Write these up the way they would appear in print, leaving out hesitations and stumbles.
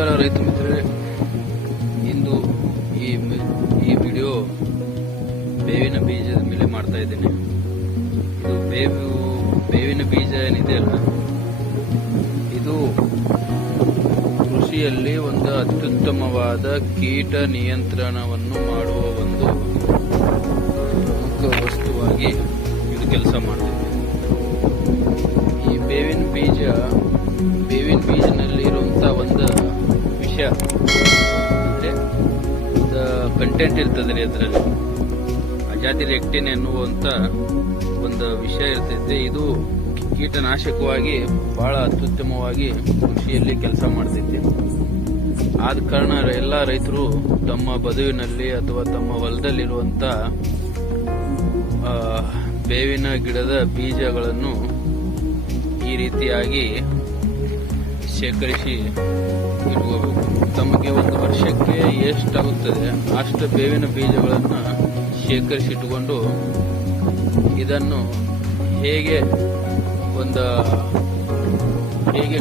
ನಮಸ್ಕಾರ ರೈತ ಮಿತ್ರರೇ. ಇಂದು ಈ ವಿಡಿಯೋ ಬೇವಿನ ಬೀಜದ ಮೇಲೆ ಮಾಡ್ತಾ ಇದ್ದೇನೆ. ಇದು ಬೇವಿನ ಬೀಜ ಏನಿದೆಯಲ್ಲ, ಇದು ಕೃಷಿಯಲ್ಲಿ ಒಂದು ಅತ್ಯುತ್ತಮವಾದ ಕೀಟ ನಿಯಂತ್ರಣವನ್ನು ಮಾಡುವ ಒಂದು ಪ್ರಮುಖ ವಸ್ತುವಾಗಿ ಇದು ಕೆಲಸ ಮಾಡ್ತಿದೆ. ಈ ಬೇವಿನ ಬೀಜನಲ್ಲಿ ಇರುವಂತಹ ಒಂದು ವಿಷಯ ಅಂದ್ರೆ ಕಂಟೆಂಟ್ ಇರ್ತದೆ. ಅದರಲ್ಲಿ ಅಜಾದಿರೆಕ್ಟಿನ್ ಎನ್ನುವಂತ ಒಂದು ವಿಷಯ ಇರ್ತೈತೆ. ಇದು ಕೀಟನಾಶಕವಾಗಿ ಬಹಳ ಅತ್ಯುತ್ತಮವಾಗಿ ಕೃಷಿಯಲ್ಲಿ ಕೆಲಸ ಮಾಡ್ತೈತಿ. ಆದ ಕಾರಣ ಎಲ್ಲ ರೈತರು ತಮ್ಮ ಬದುವಿನಲ್ಲಿ ಅಥವಾ ತಮ್ಮ ಹೊಲದಲ್ಲಿರುವಂತ ಬೇವಿನ ಗಿಡದ ಬೀಜಗಳನ್ನು ಈ ರೀತಿಯಾಗಿ ಶೇಖರಿಸಿ ಇಟ್ಕೋಬೇಕು. ತಮಗೆ ಒಂದು ವರ್ಷಕ್ಕೆ ಎಷ್ಟಾಗುತ್ತದೆ ಅಷ್ಟು ಬೇವಿನ ಬೀಜಗಳನ್ನು ಶೇಖರಿಸಿ ಇಟ್ಟುಕೊಂಡು ಇದನ್ನು ಹೇಗೆ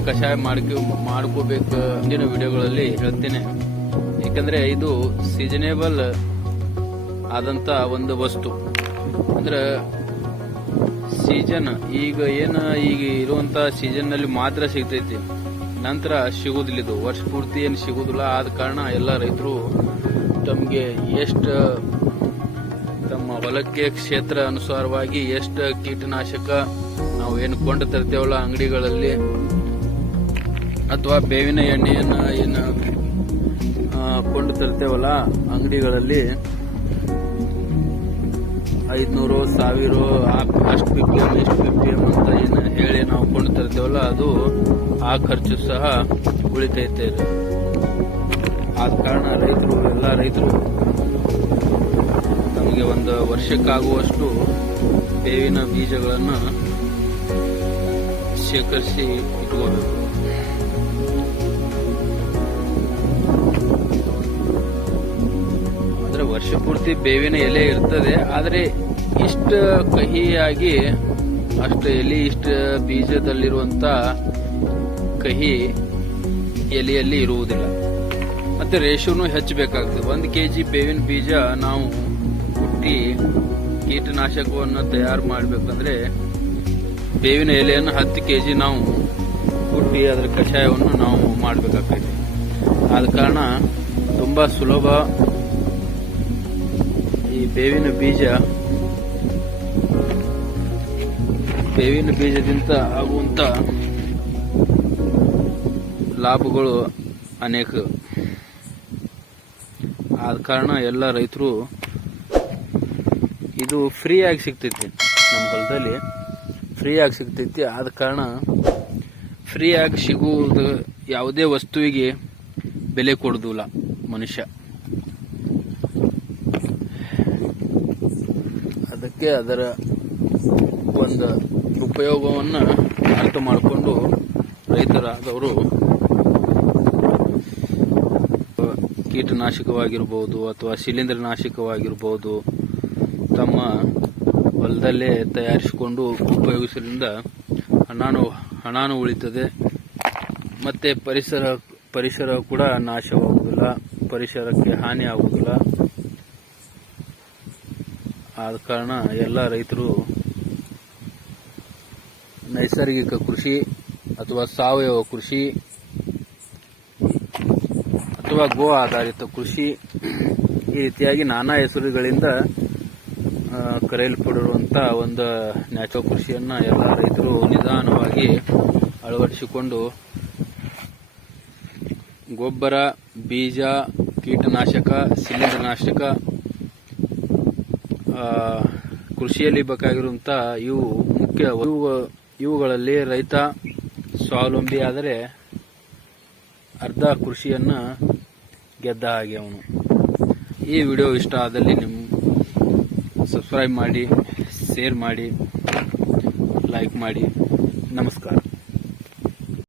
ಕಷಾಯ ಮಾಡ್ಕೋಬೇಕು ಮುಂದಿನ ವಿಡಿಯೋಗಳಲ್ಲಿ ಹೇಳ್ತೇನೆ. ಯಾಕಂದ್ರೆ ಇದು ಸೀಸನೇಬಲ್ ಆದಂತ ಒಂದು ವಸ್ತು. ಅಂದ್ರೆ ಸೀಸನ್ ಈಗ ಇರುವಂತ ಸೀಸನ್ ನಲ್ಲಿ ಮಾತ್ರ ಸಿಗ್ತೈತಿ, ನಂತರ ಸಿಗುದಿಲ್ಲ. ಇದು ವರ್ಷ ಪೂರ್ತಿ ಏನು ಸಿಗುದಿಲ್ಲ. ಆದ ಕಾರಣ ಎಲ್ಲ ರೈತರು ತಮಗೆ ಎಷ್ಟು ತಮ್ಮ ಹೊಲಕ್ಕೆ ಕ್ಷೇತ್ರ ಅನುಸಾರವಾಗಿ ಎಷ್ಟು ಕೀಟನಾಶಕ ನಾವು ಏನು ಕೊಂಡು ತರ್ತೇವಲ್ಲ ಅಂಗಡಿಗಳಲ್ಲಿ, ಅಥವಾ ಬೇವಿನ ಎಣ್ಣೆಯನ್ನ ಏನು ಕೊಂಡು ತರ್ತೇವಲ್ಲ ಅಂಗಡಿಗಳಲ್ಲಿ 500, 1000 ಅಷ್ಟು ppm ಇಷ್ಟು ppm ಅಂತ ಏನು ಹೇಳಿ ನಾವು ಕೊಂಡು ತರ್ತೇವಲ್ಲ, ಅದು ಆ ಖರ್ಚು ಸಹ ಉಳಿತೈತೆ. ಆದ ಕಾರಣ ಎಲ್ಲ ರೈತರು ನಮಗೆ ಒಂದು ವರ್ಷಕ್ಕಾಗುವಷ್ಟು ಬೇವಿನ ಬೀಜಗಳನ್ನು ಶೇಖರಿಸಿ ಇಟ್ಕೋಬೇಕು. ಅಂದ್ರೆ ವರ್ಷ ಪೂರ್ತಿ ಬೇವಿನ ಎಲೆ ಇರ್ತದೆ, ಆದ್ರೆ ಇಷ್ಟ ಕಹಿಯಾಗಿ ಅಷ್ಟು ಎಲೆ ಇಷ್ಟ ಬೀಜದಲ್ಲಿರುವಂತ ಕಹಿ ಎಲೆಯಲ್ಲಿ ಇರುವುದಿಲ್ಲ. ಮತ್ತೆ ರೇಷಿಯೋನು ಹೆಚ್ಚಬೇಕಾಗ್ತದೆ. 1 kg ಬೇವಿನ ಬೀಜ ನಾವು ಹುಟ್ಟಿ ಕೀಟನಾಶಕವನ್ನು ತಯಾರು ಮಾಡಬೇಕಂದ್ರೆ ಬೇವಿನ ಎಲೆಯನ್ನು 10 kg ನಾವು ಹುಟ್ಟಿ ಅದರ ಕಷಾಯವನ್ನು ನಾವು ಮಾಡಬೇಕಾಗ್ತದೆ. ಆದ ಕಾರಣ ತುಂಬಾ ಸುಲಭ. ಈ ಬೇವಿನ ಬೀಜದಿಂದ ಆಗುವಂತ ಲಾಭಗಳು ಅನೇಕ. ಆದ ಕಾರಣ ಎಲ್ಲ ರೈತರು ಇದು ಫ್ರೀ ಆಗಿ ಸಿಗ್ತೈತಿ, ನಮ್ಮ ಹೊಲದಲ್ಲಿ ಫ್ರೀ ಆಗಿ ಸಿಗ್ತೈತಿ. ಆದ ಕಾರಣ ಫ್ರೀ ಆಗಿ ಸಿಗುವುದು ಯಾವುದೇ ವಸ್ತುವಿಗೆ ಬೆಲೆ ಕೊಡುವುದಿಲ್ಲ ಮನುಷ್ಯ. ಅದಕ್ಕೆ ಅದರ ಒಂದು ಉಪಯೋಗವನ್ನು ಅರ್ಥ ಮಾಡಿಕೊಂಡು ರೈತರಾದವರು ಕೀಟನಾಶಕವಾಗಿರ್ಬೋದು ಅಥವಾ ಶಿಲೀಂಧ್ರನಾಶಕವಾಗಿರ್ಬೋದು ತಮ್ಮ ಹೊಲದಲ್ಲೇ ತಯಾರಿಸಿಕೊಂಡು ಉಪಯೋಗಿಸೋದ್ರಿಂದ ಹಣಾನು ಉಳಿತದೆ. ಮತ್ತೆ ಪರಿಸರ ಕೂಡ ನಾಶವಾಗುವುದಿಲ್ಲ, ಪರಿಸರಕ್ಕೆ ಹಾನಿ ಆಗುವುದಿಲ್ಲ. ಆದ ಕಾರಣ ಎಲ್ಲ ರೈತರು ನೈಸರ್ಗಿಕ ಕೃಷಿ ಅಥವಾ ಸಾವಯವ ಕೃಷಿ ಅಥವಾ ಗೋ ಆಧಾರಿತ ಕೃಷಿ, ಈ ರೀತಿಯಾಗಿ ನಾನಾ ಹೆಸರುಗಳಿಂದ ಕರೆಯಲ್ಪಡಿರುವಂತ ಒಂದು ನ್ಯಾಚುರಲ್ ಕೃಷಿಯನ್ನ ಎಲ್ಲ ರೈತರು ನಿಧಾನವಾಗಿ ಅಳವಡಿಸಿಕೊಂಡು ಗೊಬ್ಬರ, ಬೀಜ, ಕೀಟನಾಶಕ, ಶಿಲೀಂಧ್ರನಾಶಕ, ಕೃಷಿಯಲ್ಲಿ ಬೇಕಾಗಿರುವಂತ ಇವು ಮುಖ್ಯ. ಇವುಗಳಲ್ಲಿ ರೈತ ಸ್ವಾವಲಂಬಿ ಆದರೆ ಅರ್ಧ ಕೃಷಿಯನ್ನ ಗೆದ್ದ ಹಾಗೆ ಅವನು. ಈ ವಿಡಿಯೋ ಇಷ್ಟ ಆದಲ್ಲಿ ಸಬ್ಸ್ಕ್ರೈಬ್ ಮಾಡಿ, ಶೇರ್ ಮಾಡಿ, ಲೈಕ್ ಮಾಡಿ. ನಮಸ್ಕಾರ.